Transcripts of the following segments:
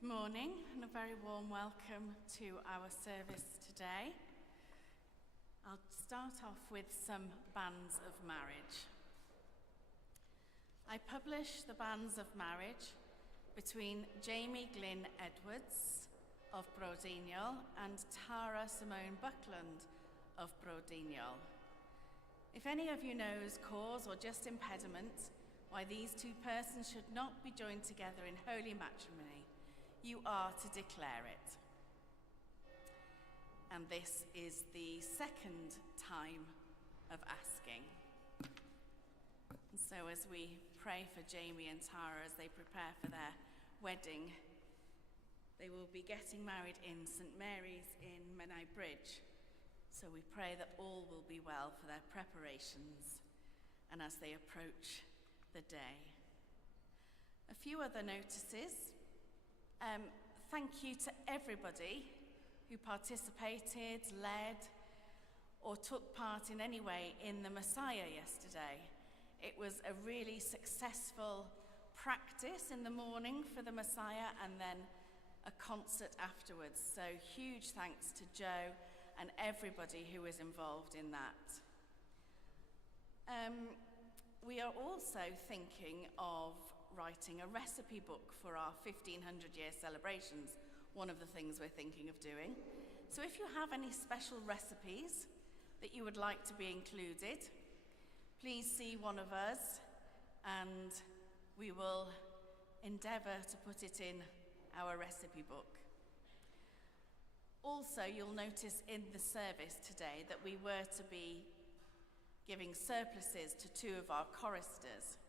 Good morning and a very warm welcome to our service today. I'll start off with some banns of marriage. I publish the banns of marriage between Jamie Glynn Edwards of Brodignol and Tara Simone Buckland of Brodignol. If any of you knows cause or just impediment why these two persons should not be joined together in holy matrimony, you are to declare it. And this is the second time of asking. And so as we pray for Jamie and Tara as they prepare for their wedding, they will be getting married in St Mary's in Menai Bridge. So we pray that all will be well for their preparations and as they approach the day. A few other notices. Thank you to everybody who participated, led, or took part in any way in the Messiah yesterday. It was a really successful practice in the morning for the Messiah and then a concert afterwards. So huge thanks to Joe and everybody who was involved in that. We are also thinking of writing a recipe book for our 1500-year celebrations, one of the things we're thinking of doing. So if you have any special recipes that you would like to be included, please see one of us and we will endeavour to put it in our recipe book. Also, you'll notice in the service today that we were to be giving surplices to two of our choristers.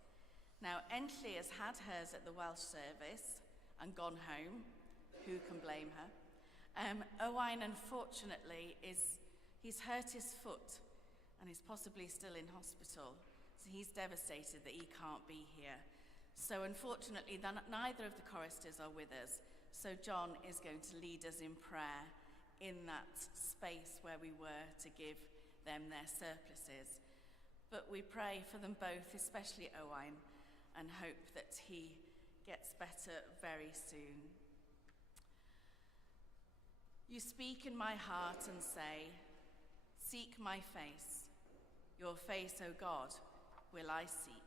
Now, Entley has had hers at the Welsh service and gone home. Who can blame her? Owain, unfortunately, he's hurt his foot and is possibly still in hospital. So he's devastated that he can't be here. So unfortunately, neither of the choristers are with us. So John is going to lead us in prayer in that space where we were to give them their surplices. But we pray for them both, especially Owain, and hope that he gets better very soon. You speak in my heart and say, "Seek my face. Your face, O God, will I seek."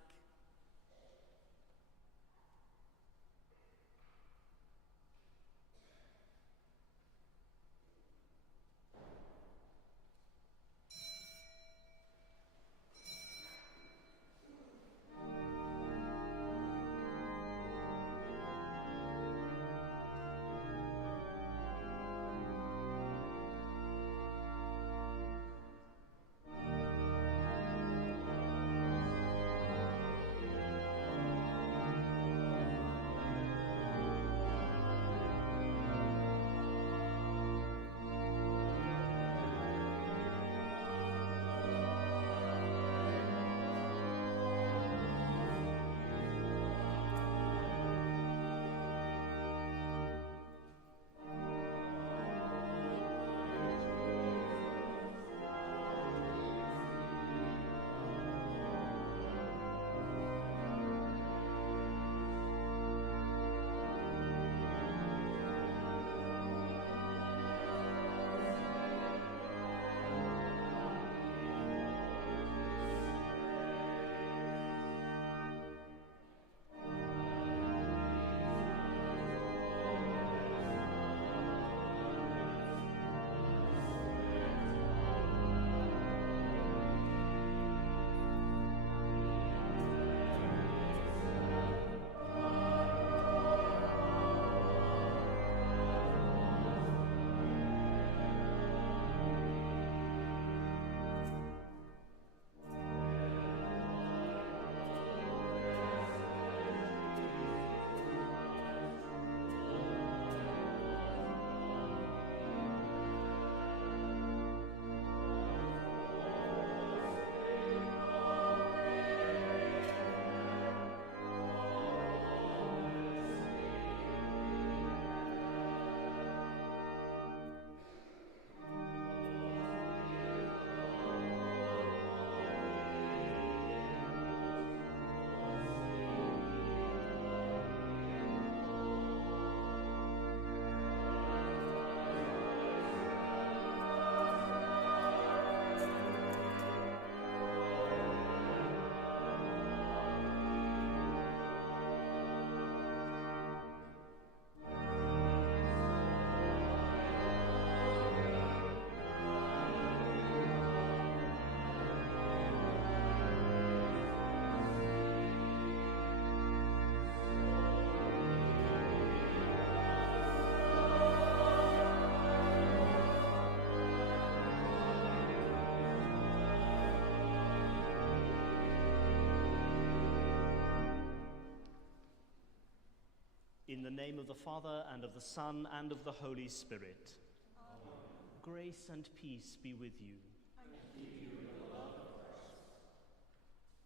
In the name of the Father, and of the Son, and of the Holy Spirit. Amen. Grace and peace be with you. And with you in the love of Christ.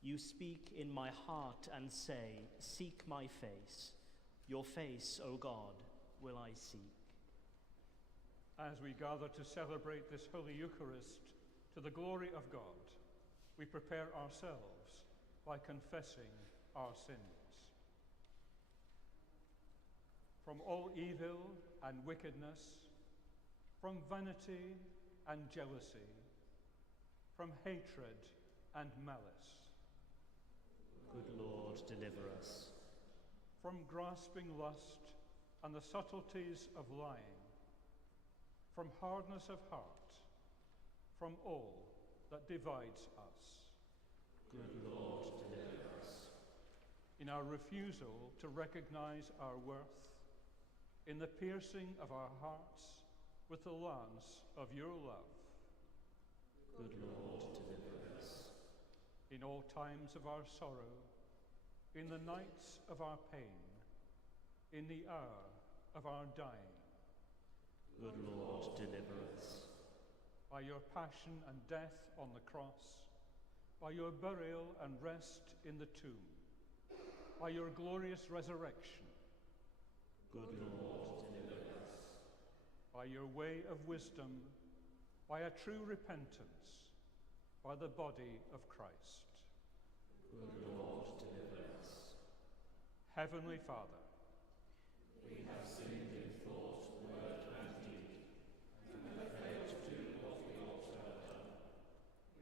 You speak in my heart and say, seek my face. Your face, O God, will I seek. As we gather to celebrate this Holy Eucharist to the glory of God, we prepare ourselves by confessing our sins. From all evil and wickedness, from vanity and jealousy, from hatred and malice. Good Lord, deliver us. From grasping lust and the subtleties of lying, from hardness of heart, from all that divides us. Good Lord, deliver us. In our refusal to recognize our worth, in the piercing of our hearts with the lance of your love. Good Lord, deliver us. In all times of our sorrow, in the nights of our pain, in the hour of our dying. Good Lord, deliver us. By your passion and death on the cross, by your burial and rest in the tomb, by your glorious resurrection. Good Lord, deliver us. By your way of wisdom, by a true repentance, by the body of Christ. Good Lord, deliver us. Heavenly Father, We have sinned in thought, word, and deed, and have failed to do what we ought to have done.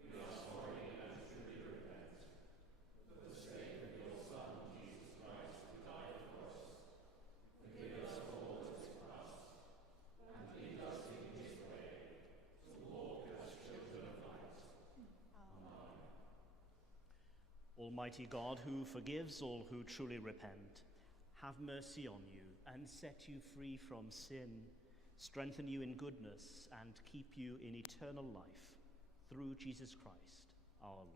We are sorry and truly repent. For the sake of your Son, Jesus Christ, who died for us, forgive us for all that is past, and lead us in his way, to walk as children of light. Amen. Almighty God, who forgives all who truly repent, have mercy on you and set you free from sin, strengthen you in goodness, and keep you in eternal life, through Jesus Christ, our Lord.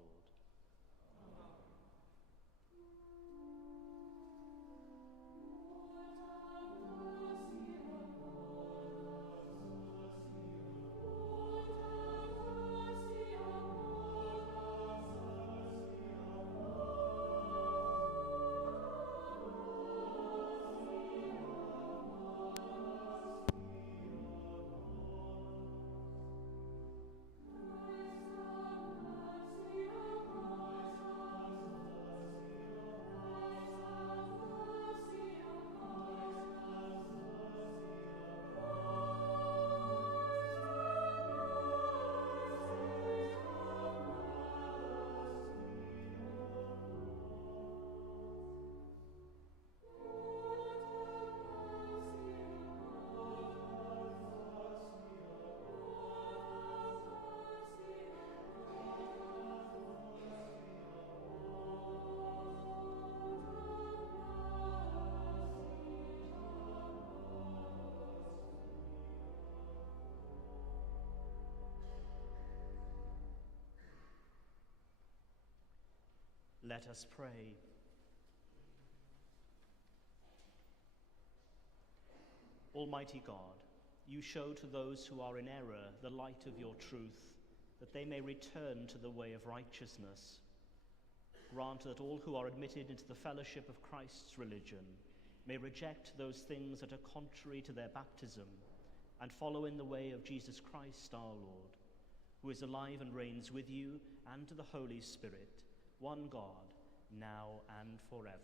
Let us pray. Almighty God, you show to those who are in error the light of your truth, that they may return to the way of righteousness. Grant that all who are admitted into the fellowship of Christ's religion may reject those things that are contrary to their baptism and follow in the way of Jesus Christ our Lord, who is alive and reigns with you and to the Holy Spirit, one God, now and forever.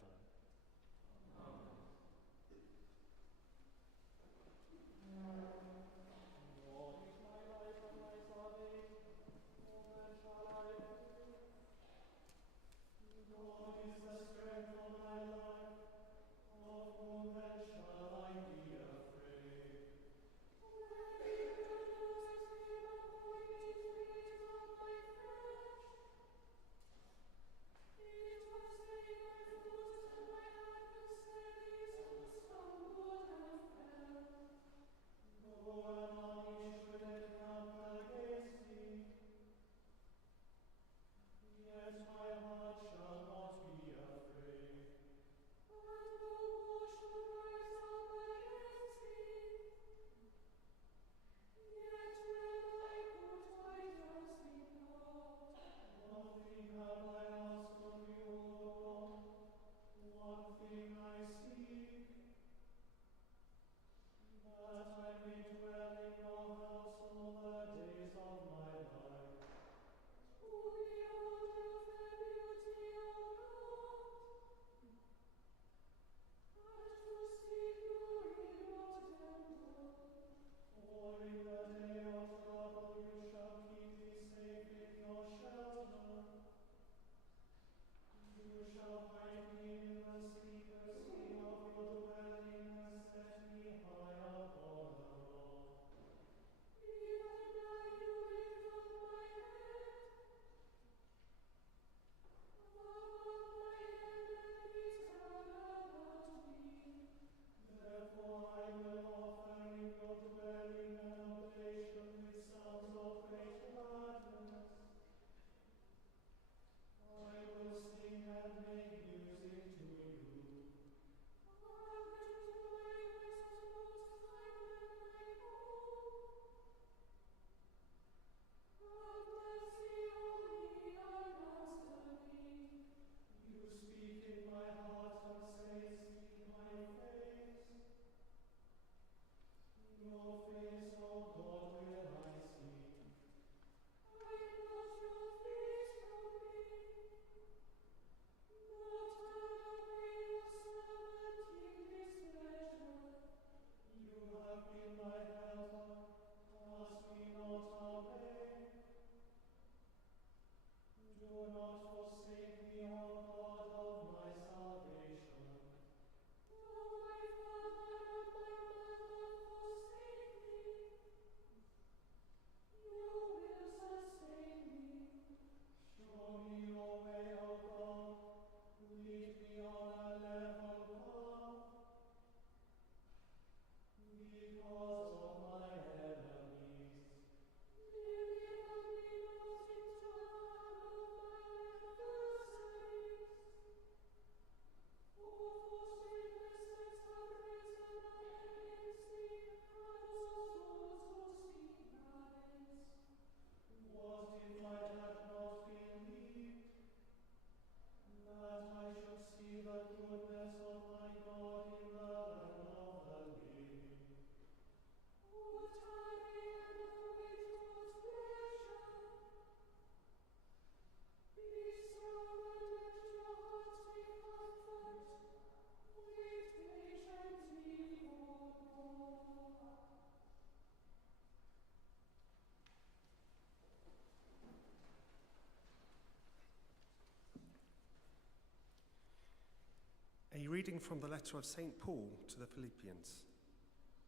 reading from the letter of St. Paul to the Philippians.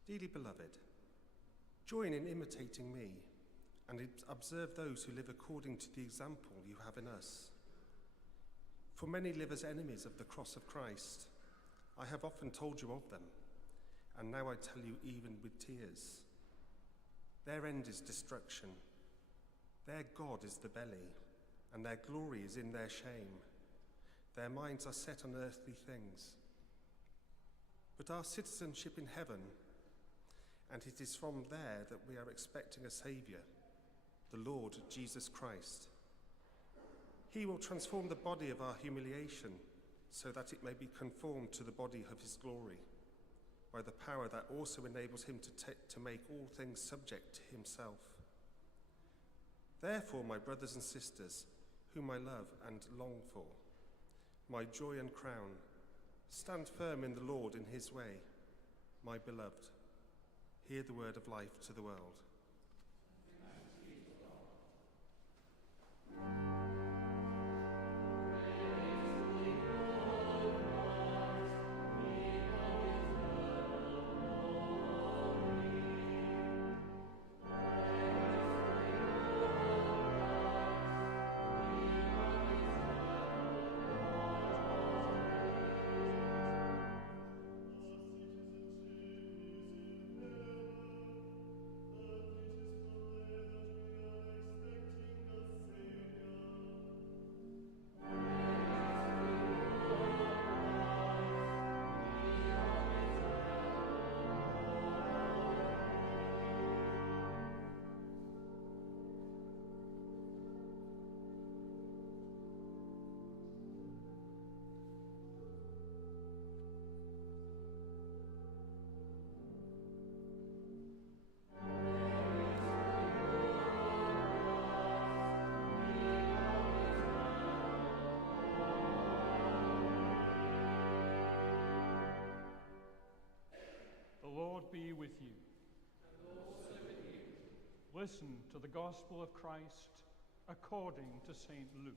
Dearly beloved, join in imitating me and observe those who live according to the example you have in us. For many live as enemies of the cross of Christ. I have often told you of them, and now I tell you even with tears. Their end is destruction. Their God is the belly, and their glory is in their shame. Their minds are set on earthly things. But our citizenship in heaven, and it is from there that we are expecting a Saviour, the Lord Jesus Christ. He will transform the body of our humiliation so that it may be conformed to the body of his glory, by the power that also enables him to make all things subject to himself. Therefore, my brothers and sisters, whom I love and long for, my joy and crown, stand firm in the Lord in his way, my beloved. Hear the word of life to the world. Be with you. And also with you. Listen to the Gospel of Christ according to St. Luke.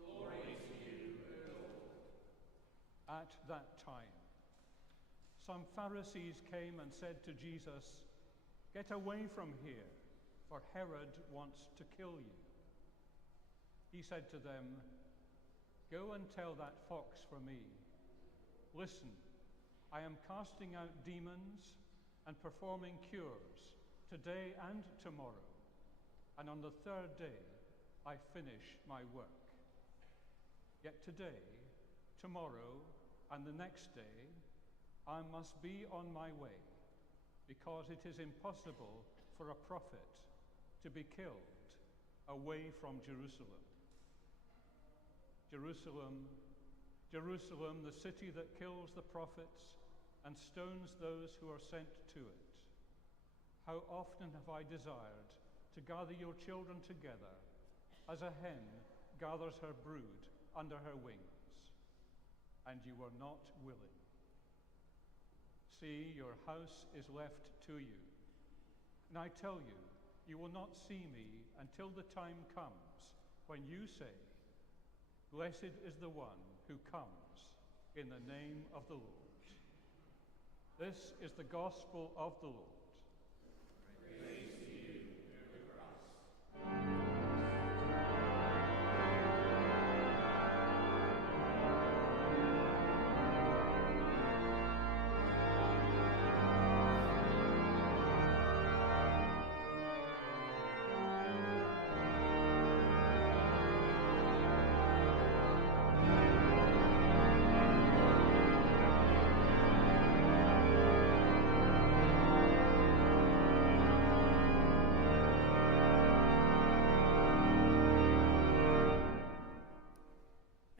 Glory to you, O Lord. At that time, some Pharisees came and said to Jesus, "Get away from here, for Herod wants to kill you." He said to them, "Go and tell that fox for me. Listen, I am casting out demons and performing cures today and tomorrow, and on the third day I finish my work. Yet today, tomorrow, and the next day I must be on my way, because it is impossible for a prophet to be killed away from Jerusalem. Jerusalem, Jerusalem, the city that kills the prophets and stones those who are sent to it. How often have I desired to gather your children together, as a hen gathers her brood under her wings, and you were not willing. See, your house is left to you. And I tell you, you will not see me until the time comes when you say, 'Blessed is the one who comes in the name of the Lord.'" This is the gospel of the Lord. Praise to you, O Christ.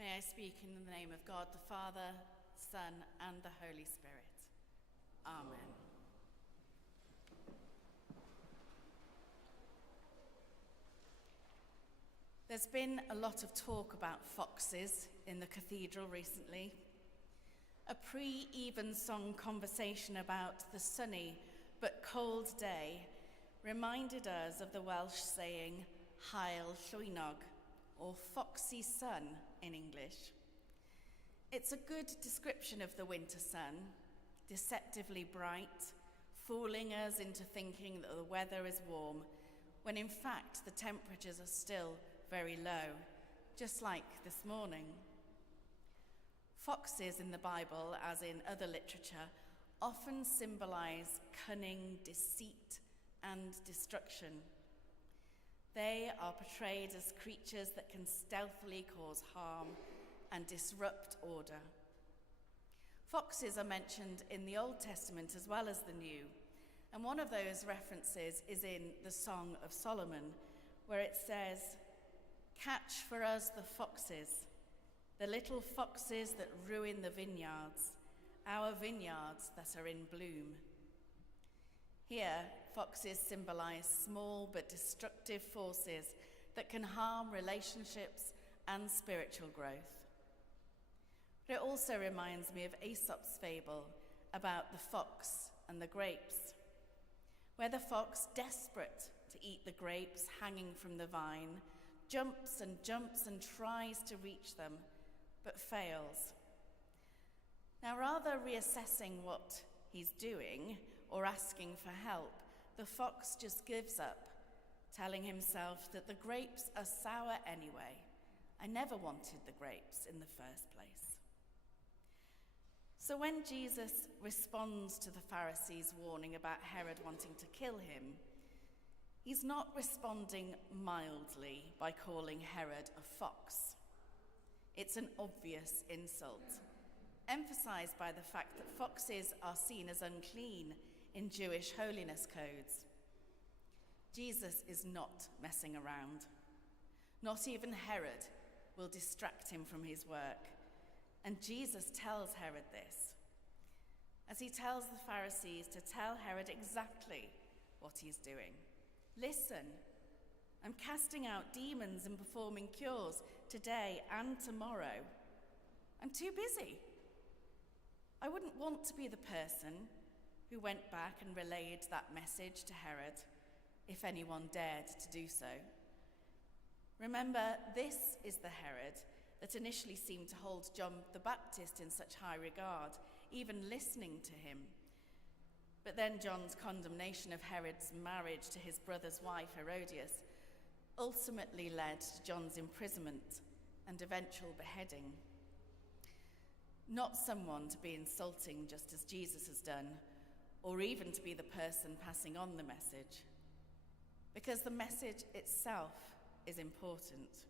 I speak in the name of God, the Father, Son, and the Holy Spirit. Amen. There's been a lot of talk about foxes in the cathedral recently. A pre-evensong conversation about the sunny but cold day reminded us of the Welsh saying, "Hael llwynog," or foxy sun in English. It's a good description of the winter sun, deceptively bright, fooling us into thinking that the weather is warm, when in fact the temperatures are still very low, just like this morning. Foxes in the Bible, as in other literature, often symbolize cunning, deceit, and destruction. They are portrayed as creatures that can stealthily cause harm and disrupt order. Foxes are mentioned in the Old Testament as well as the New, and one of those references is in the Song of Solomon, where it says, "Catch for us the foxes, the little foxes that ruin the vineyards, our vineyards that are in bloom." Here, foxes symbolize small but destructive forces that can harm relationships and spiritual growth. But it also reminds me of Aesop's fable about the fox and the grapes, where the fox, desperate to eat the grapes hanging from the vine, jumps and jumps and tries to reach them, but fails. Now, rather reassessing what he's doing or asking for help, the fox just gives up, telling himself that the grapes are sour anyway. I never wanted the grapes in the first place. So when Jesus responds to the Pharisees' warning about Herod wanting to kill him, he's not responding mildly by calling Herod a fox. It's an obvious insult, emphasized by the fact that foxes are seen as unclean in Jewish holiness codes. Jesus is not messing around. Not even Herod will distract him from his work. And Jesus tells Herod this, as he tells the Pharisees to tell Herod exactly what he's doing. "Listen, I'm casting out demons and performing cures today and tomorrow. I'm too busy. I wouldn't want to be the person who went back and relayed that message to Herod, if anyone dared to do so." Remember, this is the Herod that initially seemed to hold John the Baptist in such high regard, even listening to him. But then John's condemnation of Herod's marriage to his brother's wife, Herodias, ultimately led to John's imprisonment and eventual beheading. Not someone to be insulting just as Jesus has done, or even to be the person passing on the message, because the message itself is important.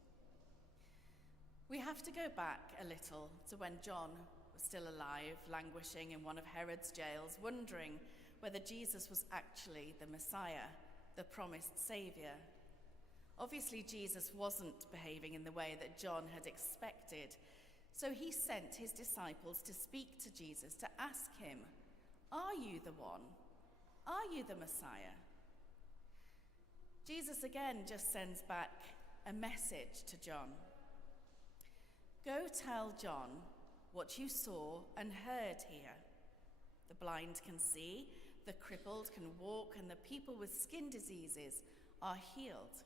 We have to go back a little to when John was still alive, languishing in one of Herod's jails, wondering whether Jesus was actually the Messiah, the promised Saviour. Obviously, Jesus wasn't behaving in the way that John had expected, so he sent his disciples to speak to Jesus, to ask him, "Are you the one? Are you the Messiah?" Jesus again just sends back a message to John. "Go tell John what you saw and heard here. The blind can see, the crippled can walk, and the people with skin diseases are healed."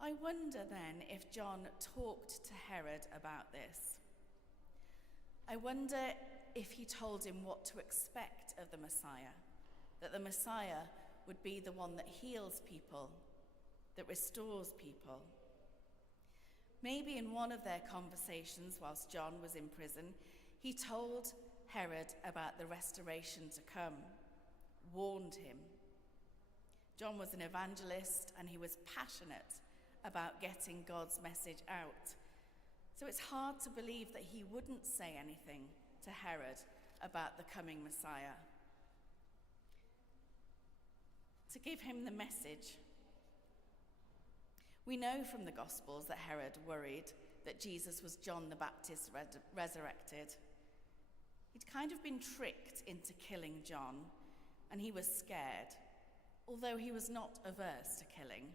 I wonder then if John talked to Herod about this. I wonder if he told him what to expect of the Messiah, that the Messiah would be the one that heals people, that restores people. Maybe in one of their conversations whilst John was in prison, he told Herod about the restoration to come, warned him. John was an evangelist and he was passionate about getting God's message out. So it's hard to believe that he wouldn't say anything to Herod about the coming Messiah. To give him the message. We know from the Gospels that Herod worried that Jesus was John the Baptist resurrected. He'd kind of been tricked into killing John, and he was scared, although he was not averse to killing.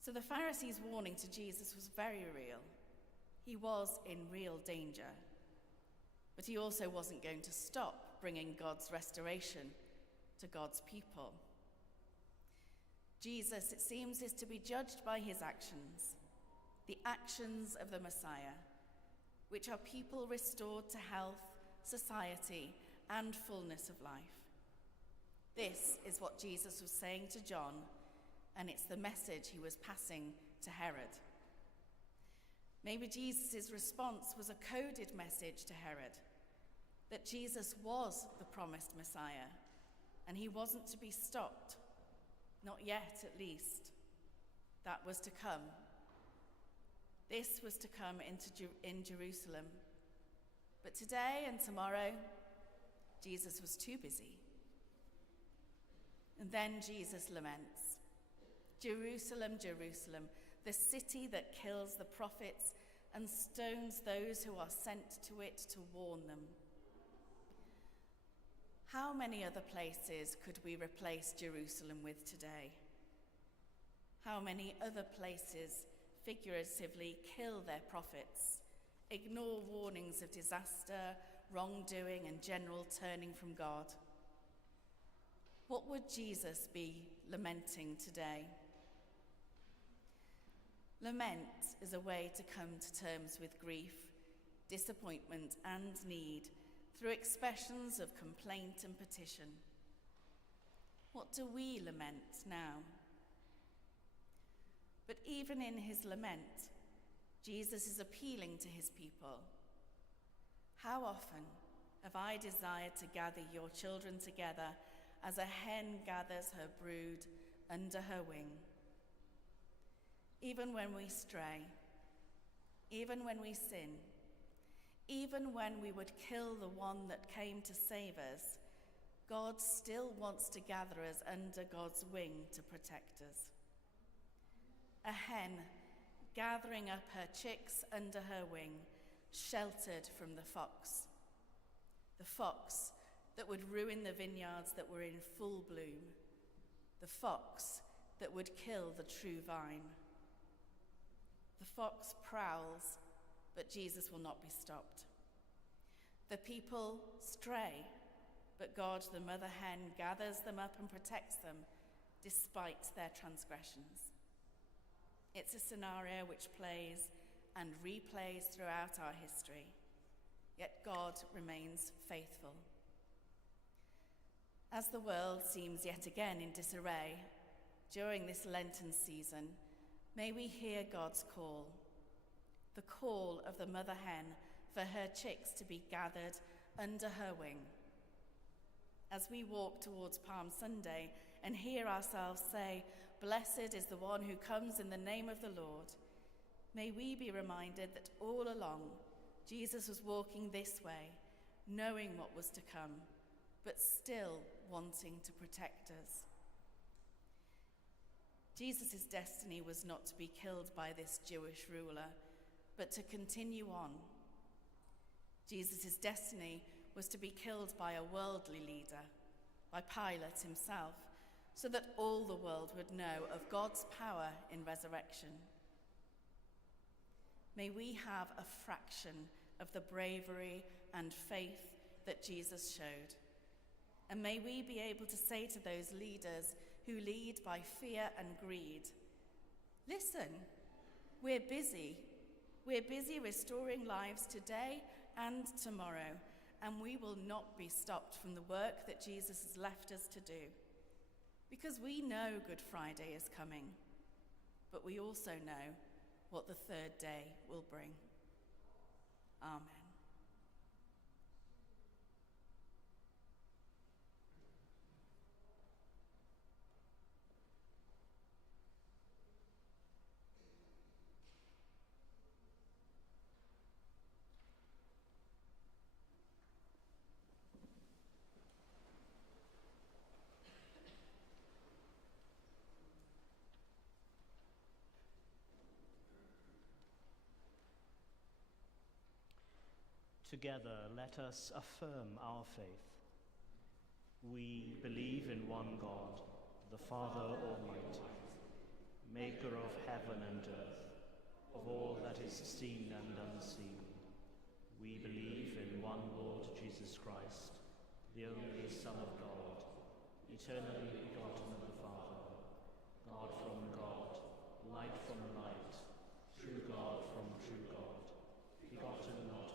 So the Pharisees' warning to Jesus was very real. He was in real danger. But he also wasn't going to stop bringing God's restoration to God's people. Jesus, it seems, is to be judged by his actions, the actions of the Messiah, which are people restored to health, society, and fullness of life. This is what Jesus was saying to John, and it's the message he was passing to Herod. Maybe Jesus' response was a coded message to Herod, that Jesus was the promised Messiah, and he wasn't to be stopped. Not yet, at least. That was to come. This was to come in Jerusalem. But today and tomorrow, Jesus was too busy. And then Jesus laments, "Jerusalem, Jerusalem, the city that kills the prophets and stones those who are sent to it to warn them." How many other places could we replace Jerusalem with today? How many other places figuratively kill their prophets, ignore warnings of disaster, wrongdoing, and general turning from God? What would Jesus be lamenting today? Lament is a way to come to terms with grief, disappointment, and need through expressions of complaint and petition. What do we lament now? But even in his lament, Jesus is appealing to his people. How often have I desired to gather your children together as a hen gathers her brood under her wing? Even when we stray, even when we sin, even when we would kill the one that came to save us, God still wants to gather us under God's wing to protect us. A hen gathering up her chicks under her wing, sheltered from the fox that would ruin the vineyards that were in full bloom, the fox that would kill the true vine. The fox prowls, but Jesus will not be stopped. The people stray, but God, the mother hen, gathers them up and protects them despite their transgressions. It's a scenario which plays and replays throughout our history, yet God remains faithful. As the world seems yet again in disarray during this Lenten season, may we hear God's call, the call of the mother hen for her chicks to be gathered under her wing. As we walk towards Palm Sunday and hear ourselves say, "Blessed is the one who comes in the name of the Lord," may we be reminded that all along Jesus was walking this way, knowing what was to come, but still wanting to protect us. Jesus' destiny was not to be killed by this Jewish ruler, but to continue on. Jesus' destiny was to be killed by a worldly leader, by Pilate himself, so that all the world would know of God's power in resurrection. May we have a fraction of the bravery and faith that Jesus showed. And may we be able to say to those leaders who lead by fear and greed, "Listen, we're busy. We're busy restoring lives today and tomorrow, and we will not be stopped from the work that Jesus has left us to do. Because we know Good Friday is coming, but we also know what the third day will bring." Amen. Together, let us affirm our faith. We believe in one God, the Father Almighty, maker of heaven and earth, of all that is seen and unseen. We believe in one Lord Jesus Christ, the only Son of God, eternally begotten of the Father, God from God, light from light, true God from true God, begotten, not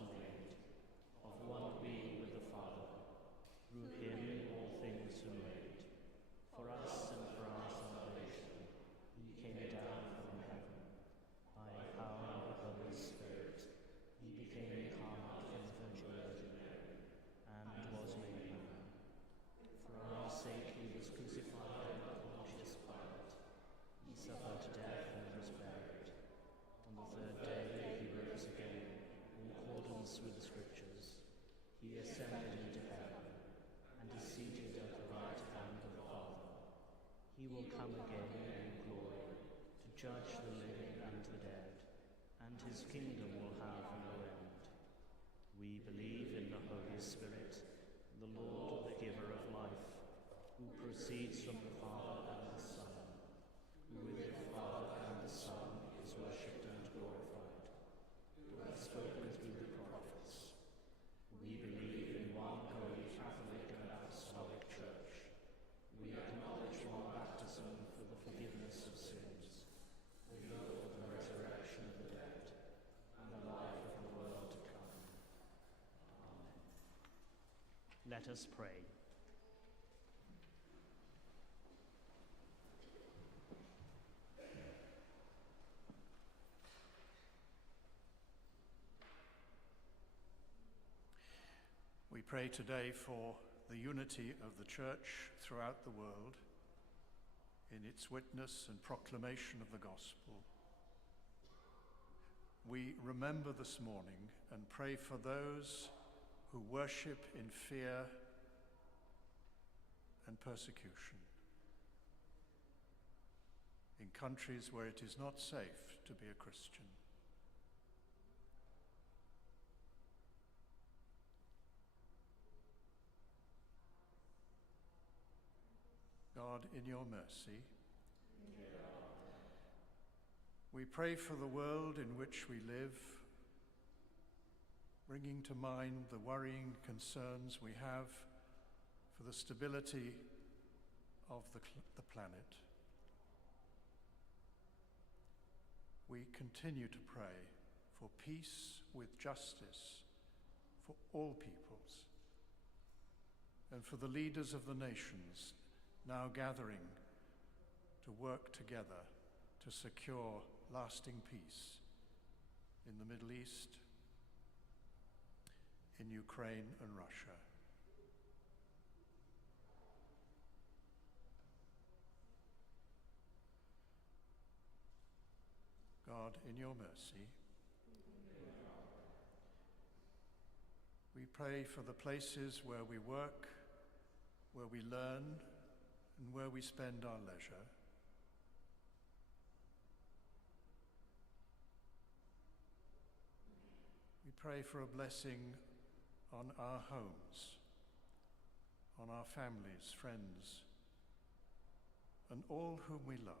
whose kingdom will have no end. We believe in the Holy Spirit, the Lord, the giver of life, who proceeds from the Father and the Son, who with the Father and the Son is worshipped and glorified, who has spoken through the prophets. We believe in one holy Catholic and Apostolic Church. We acknowledge one baptism for the forgiveness of sins. We know of the resurrection of the dead and the life of the world to come. Amen. Let us pray. We pray today for the unity of the Church throughout the world in its witness and proclamation of the gospel. We remember this morning and pray for those who worship in fear and persecution in countries where it is not safe to be a Christian. God, in your mercy, we pray for the world in which we live, bringing to mind the worrying concerns we have for the stability of the planet. We continue to pray for peace with justice for all peoples, and for the leaders of the nations now gathering to work together to secure lasting peace in the Middle East, in Ukraine and Russia. God, in your mercy, we pray for the places where we work, where we learn, and where we spend our leisure. We pray for a blessing on our homes, on our families, friends, and all whom we love.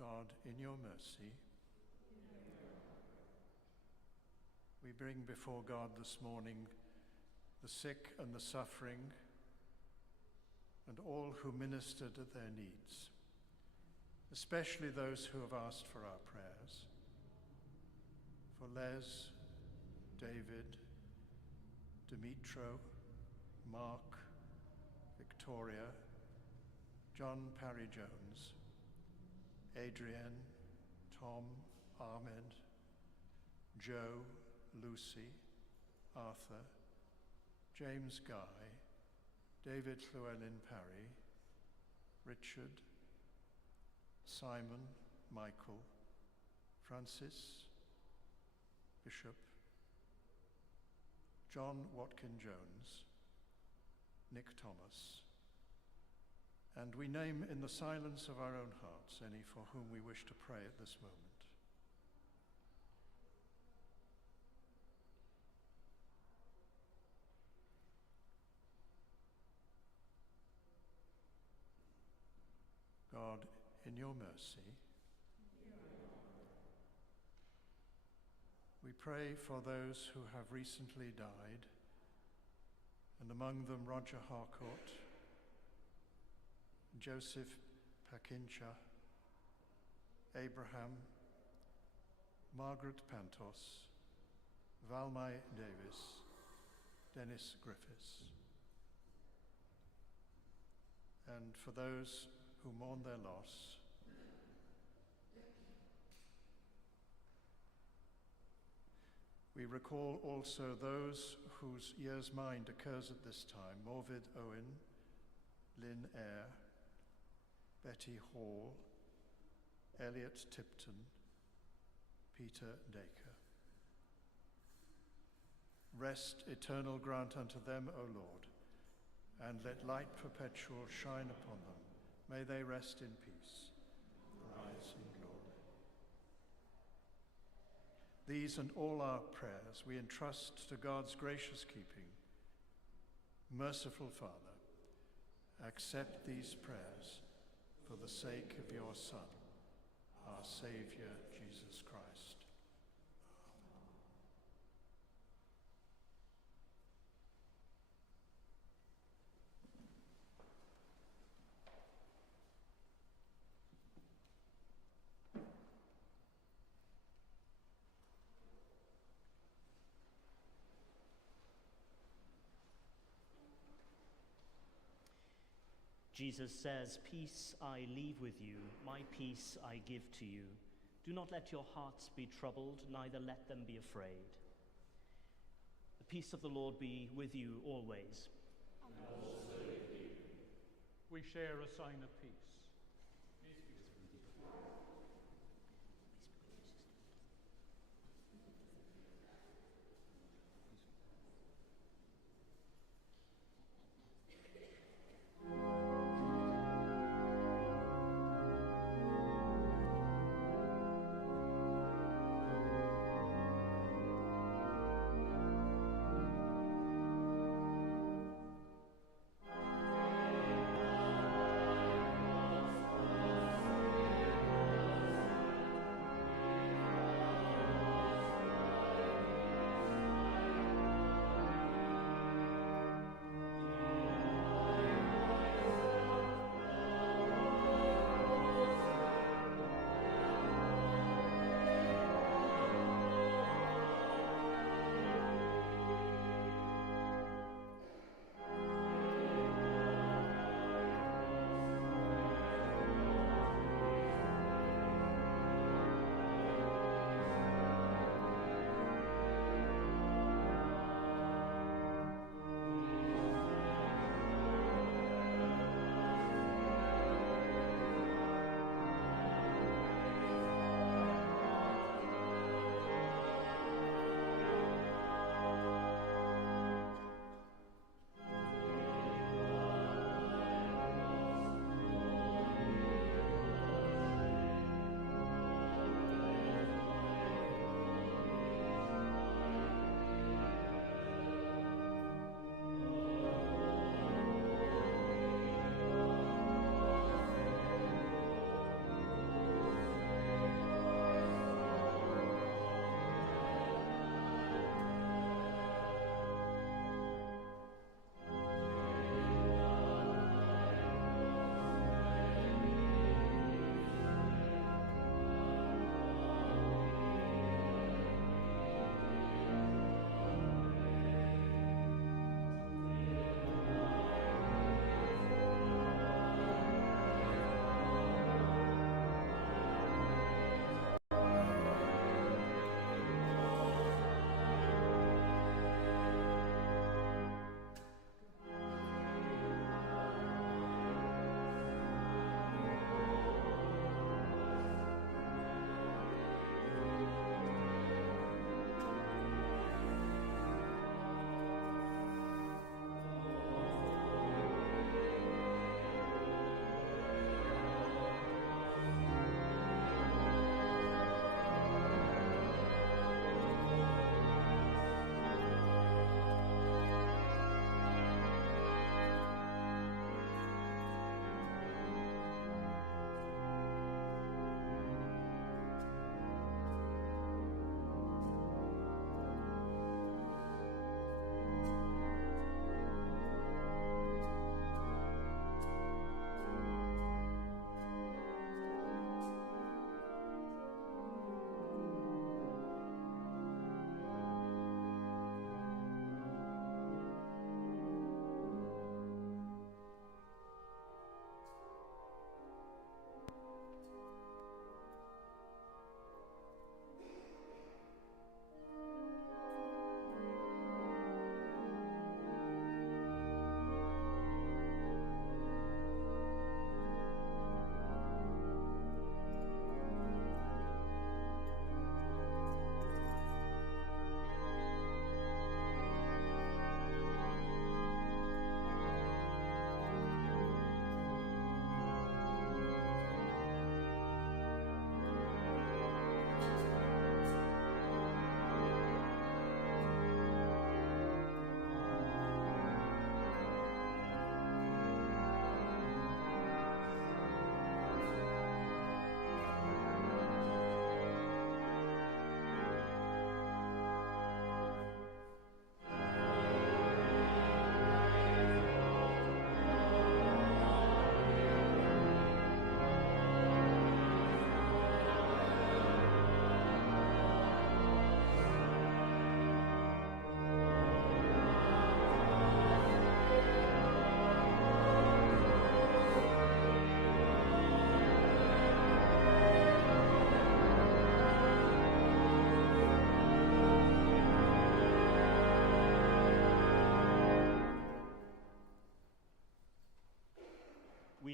God, in your mercy, we bring before God this morning the sick and the suffering and all who ministered at their needs, especially those who have asked for our prayers. For Les, David, Dimitro, Mark, Victoria, John Parry-Jones, Adrienne, Tom, Ahmed, Joe, Lucy, Arthur, James Guy, David Llewellyn Parry, Richard, Simon, Michael, Francis, Bishop, John Watkin Jones, Nick Thomas, and we name in the silence of our own hearts any for whom we wish to pray at this moment. God, in your mercy, we pray for those who have recently died, and among them Roger Harcourt, Joseph Pakincha, Abraham, Margaret Pantos, Valmai Davis, Dennis Griffiths, and for those who mourn their loss, we recall also those whose year's mind occurs at this time: Morvid Owen, Lynn Eyre, Betty Hall, Elliot Tipton, Peter Dacre. Rest eternal grant unto them, O Lord, and let light perpetual shine upon them. May they rest in peace. Rise in glory. These and all our prayers we entrust to God's gracious keeping. Merciful Father, accept these prayers for the sake of your Son, our Saviour, Jesus Christ. Jesus says, "Peace I leave with you, my peace I give to you. Do not let your hearts be troubled, neither let them be afraid." The peace of the Lord be with you always. And also with you. We share a sign of peace. Amen.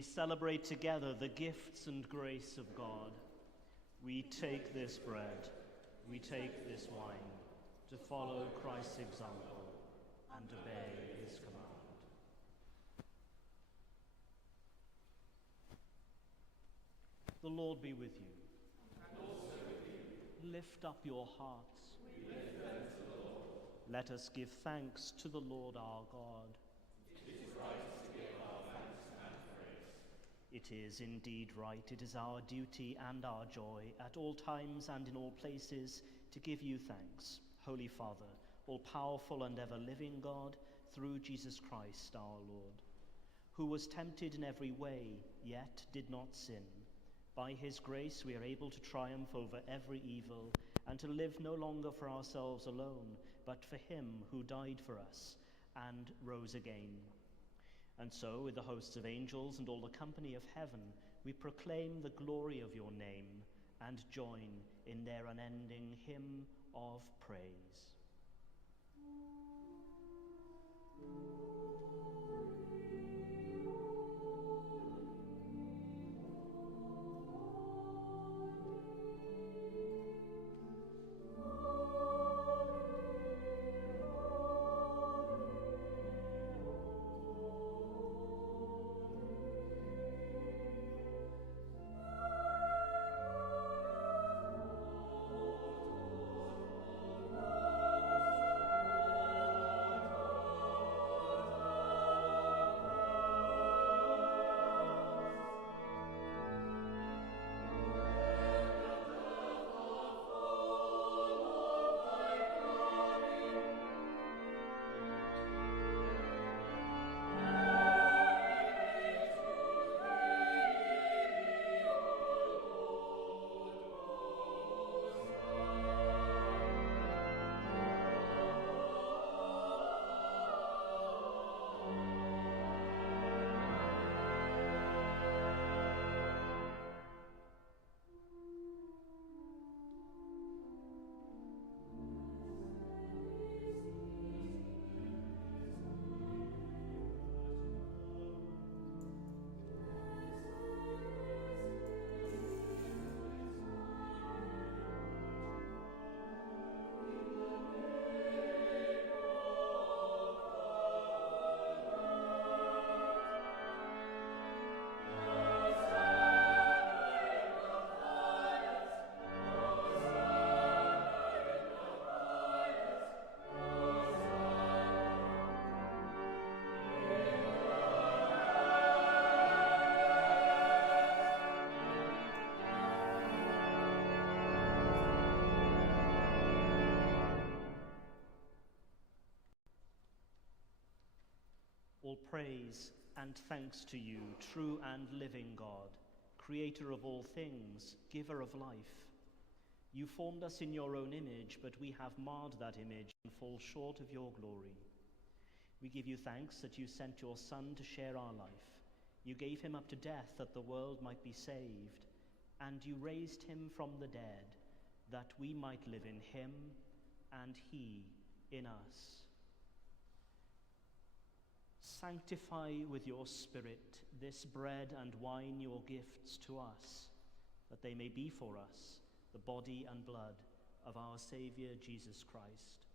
we celebrate together the gifts and grace of God. We take this bread, we take this wine, to follow Christ's example and obey his command. The Lord be with you. And also with you. Lift up your hearts. We lift them to the Lord. Let us give thanks to the Lord our God. It is right to give our thanks and praise. It is indeed right. It is our duty and our joy at all times and in all places to give you thanks, Holy Father, all-powerful and ever-living God, through Jesus Christ our Lord, who was tempted in every way, yet did not sin. By his grace we are able to triumph over every evil and to live no longer for ourselves alone, but for him who died for us and rose again. And so, with the hosts of angels and all the company of heaven, we proclaim the glory of your name and join in their unending hymn of praise. All praise and thanks to you, true and living God, creator of all things, giver of life. You formed us in your own image, but we have marred that image and fall short of your glory. We give you thanks that you sent your Son to share our life. You gave him up to death that the world might be saved, and you raised him from the dead that we might live in him and he in us. Sanctify with your Spirit this bread and wine, your gifts to us, that they may be for us the body and blood of our Saviour Jesus Christ.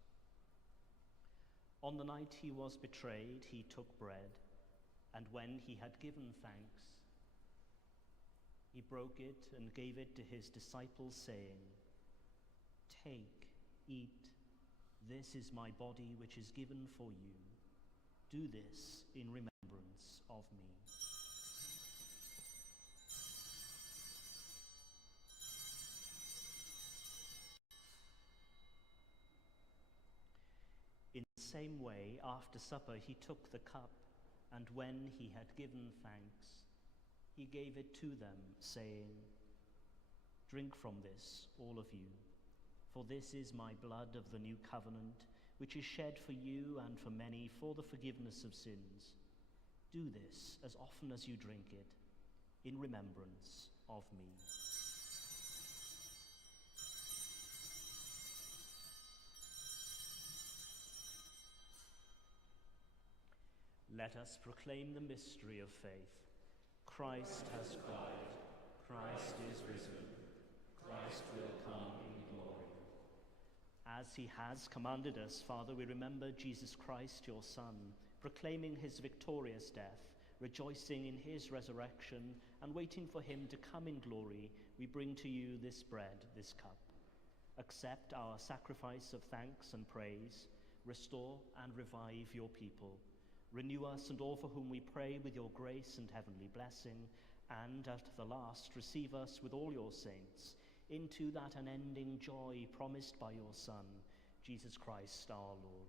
On the night he was betrayed, he took bread, and when he had given thanks, he broke it and gave it to his disciples, saying, "Take, eat, this is my body which is given for you. Do this in remembrance of me." In the same way, after supper, he took the cup, and when he had given thanks, he gave it to them, saying, "Drink from this, all of you, for this is my blood of the new covenant, which is shed for you and for many for the forgiveness of sins. Do this as often as you drink it, in remembrance of me." Let us proclaim the mystery of faith. Christ has cried. Christ is risen. Christ will come in glory. As he has commanded us, Father, we remember Jesus Christ, your Son, proclaiming his victorious death, rejoicing in his resurrection, and waiting for him to come in glory. We bring to you this bread, this cup. Accept our sacrifice of thanks and praise. Restore and revive your people. Renew us and all for whom we pray with your grace and heavenly blessing, and at the last receive us with all your saints into that unending joy promised by your Son, Jesus Christ our Lord.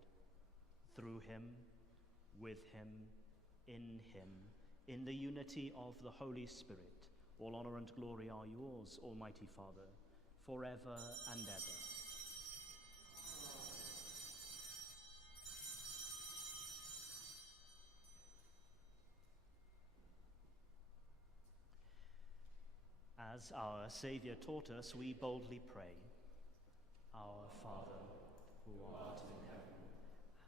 Through him, with him, in the unity of the Holy Spirit, all honor and glory are yours, Almighty Father, forever and ever. As our Saviour taught us, we boldly pray. Our Father, who art in heaven,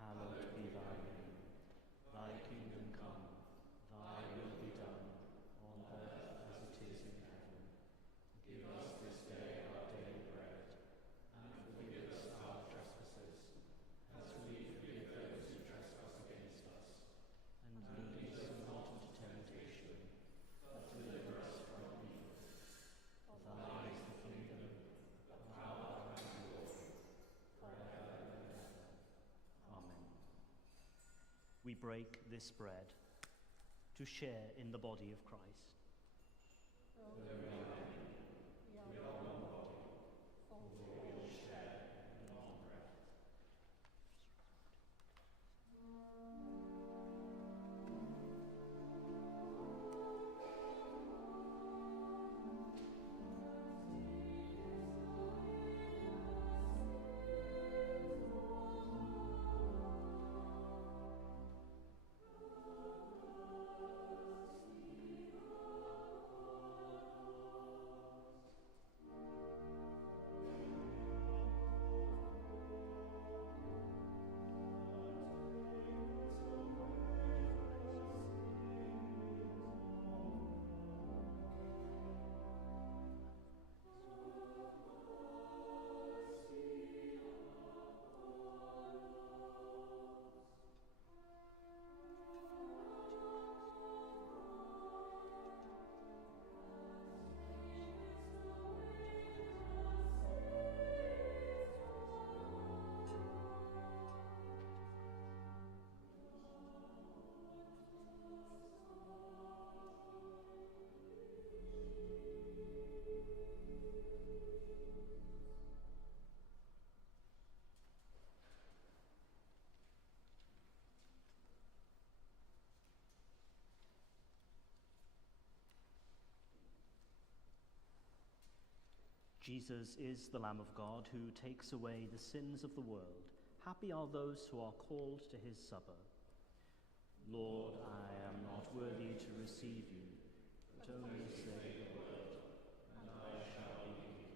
hallowed be thy name. Thy kingdom come, thy will be done, on earth as it is in heaven. Give us this day our daily bread, and forgive us our trespasses, as we forgive those who trespass against us. And lead us not into temptation, but deliver us from evil. For thine is the kingdom, the power, and the glory, forever and ever. Amen. We break this bread to share in the body of Christ. Jesus is the Lamb of God who takes away the sins of the world. Happy are those who are called to his supper. Lord, I am not worthy to receive you, but only say the word, and I shall be healed.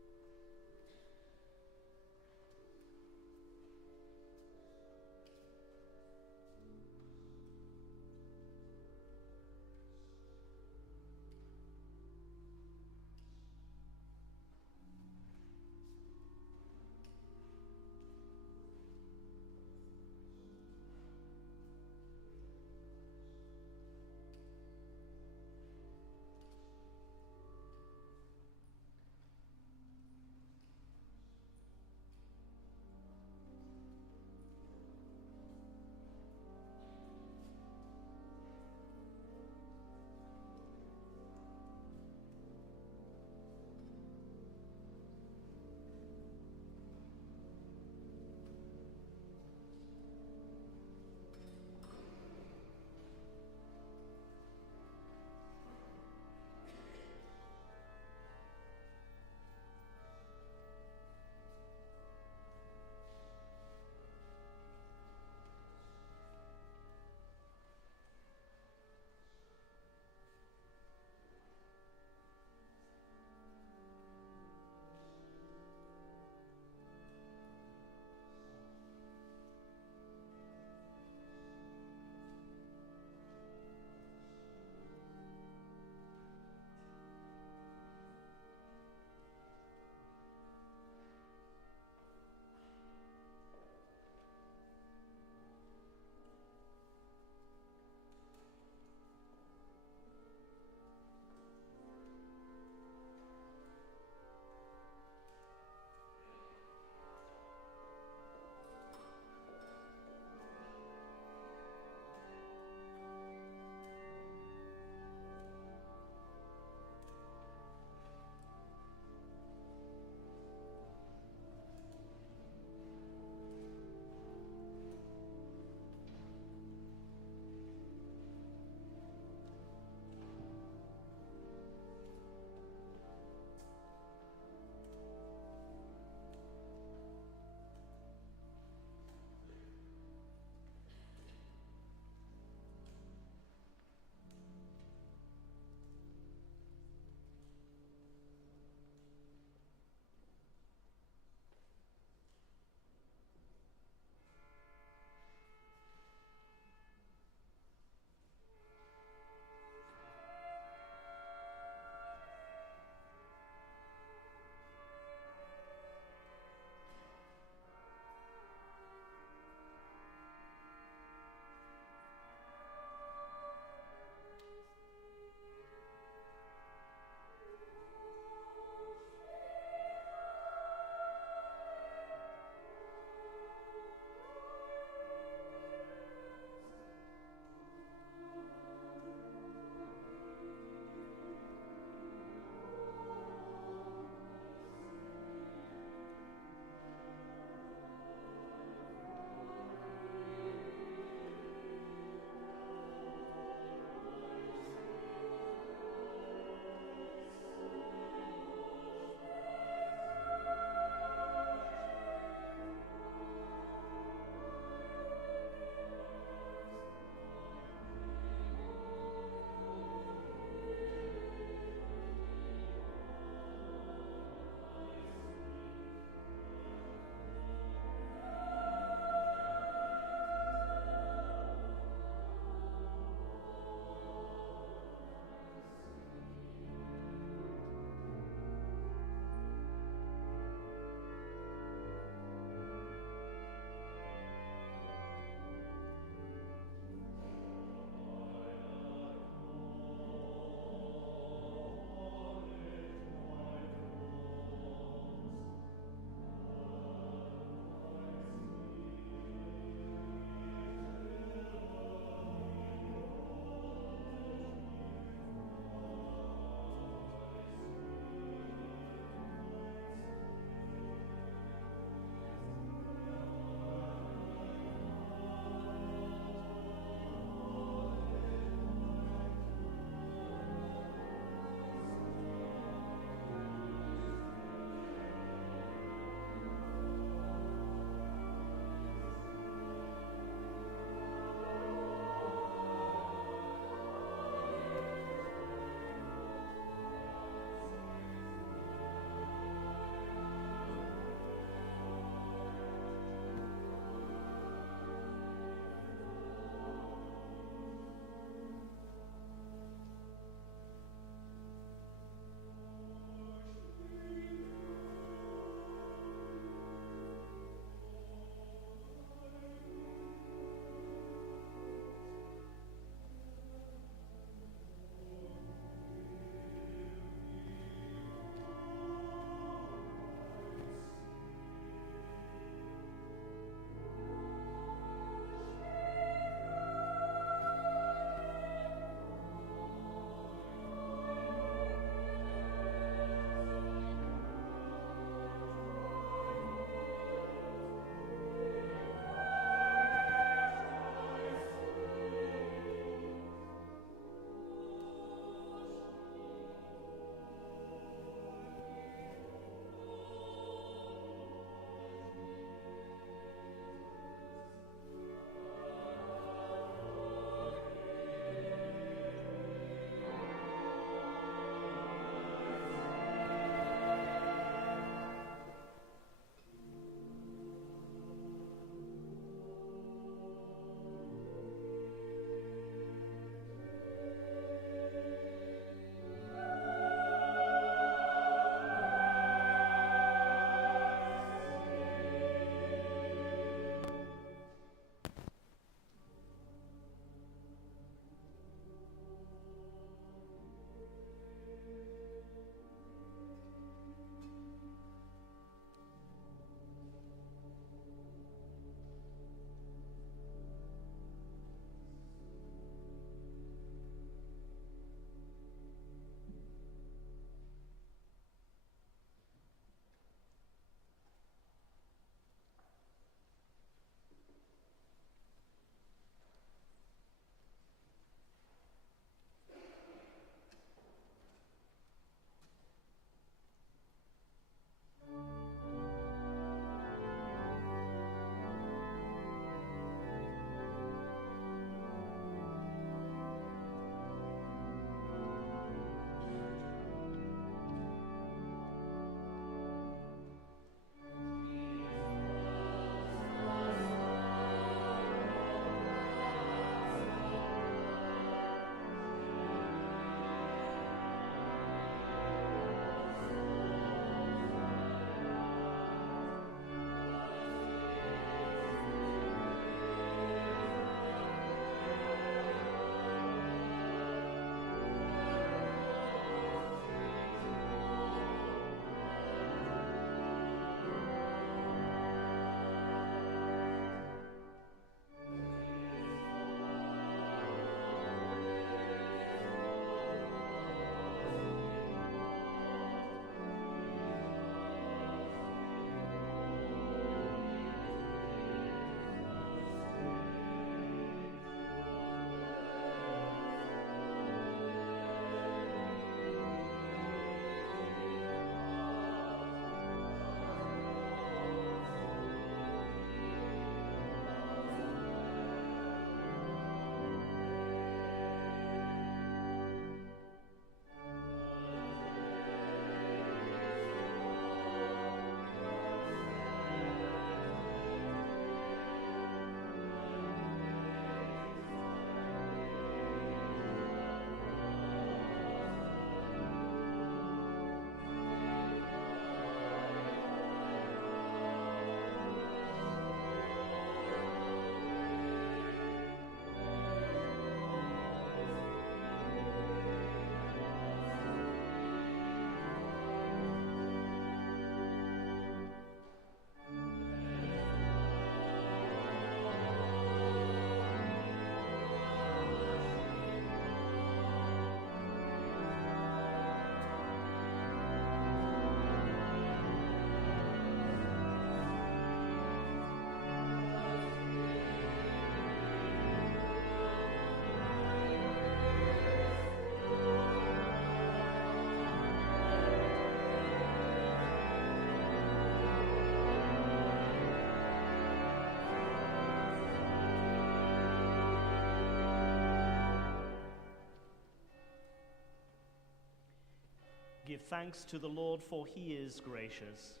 Give thanks to the Lord, for he is gracious.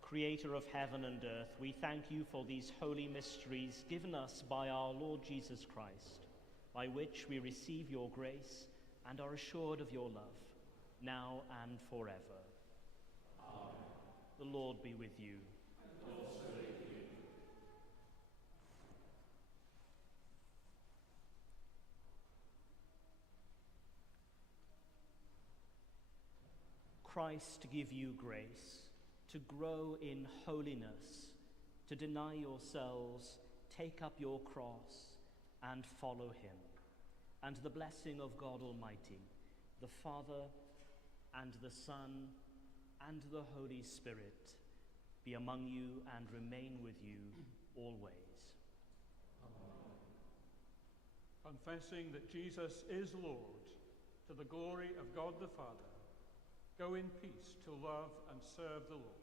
Creator of heaven and earth, we thank you for these holy mysteries given us by our Lord Jesus Christ, by which we receive your grace and are assured of your love, now and forever. Amen. The Lord be with you. And also with you. Christ give you grace to grow in holiness, to deny yourselves, take up your cross, and follow him. And the blessing of God Almighty, the Father, and the Son, and the Holy Spirit, be among you and remain with you always. Amen. Confessing that Jesus is Lord, to the glory of God the Father, go in peace to love and serve the Lord.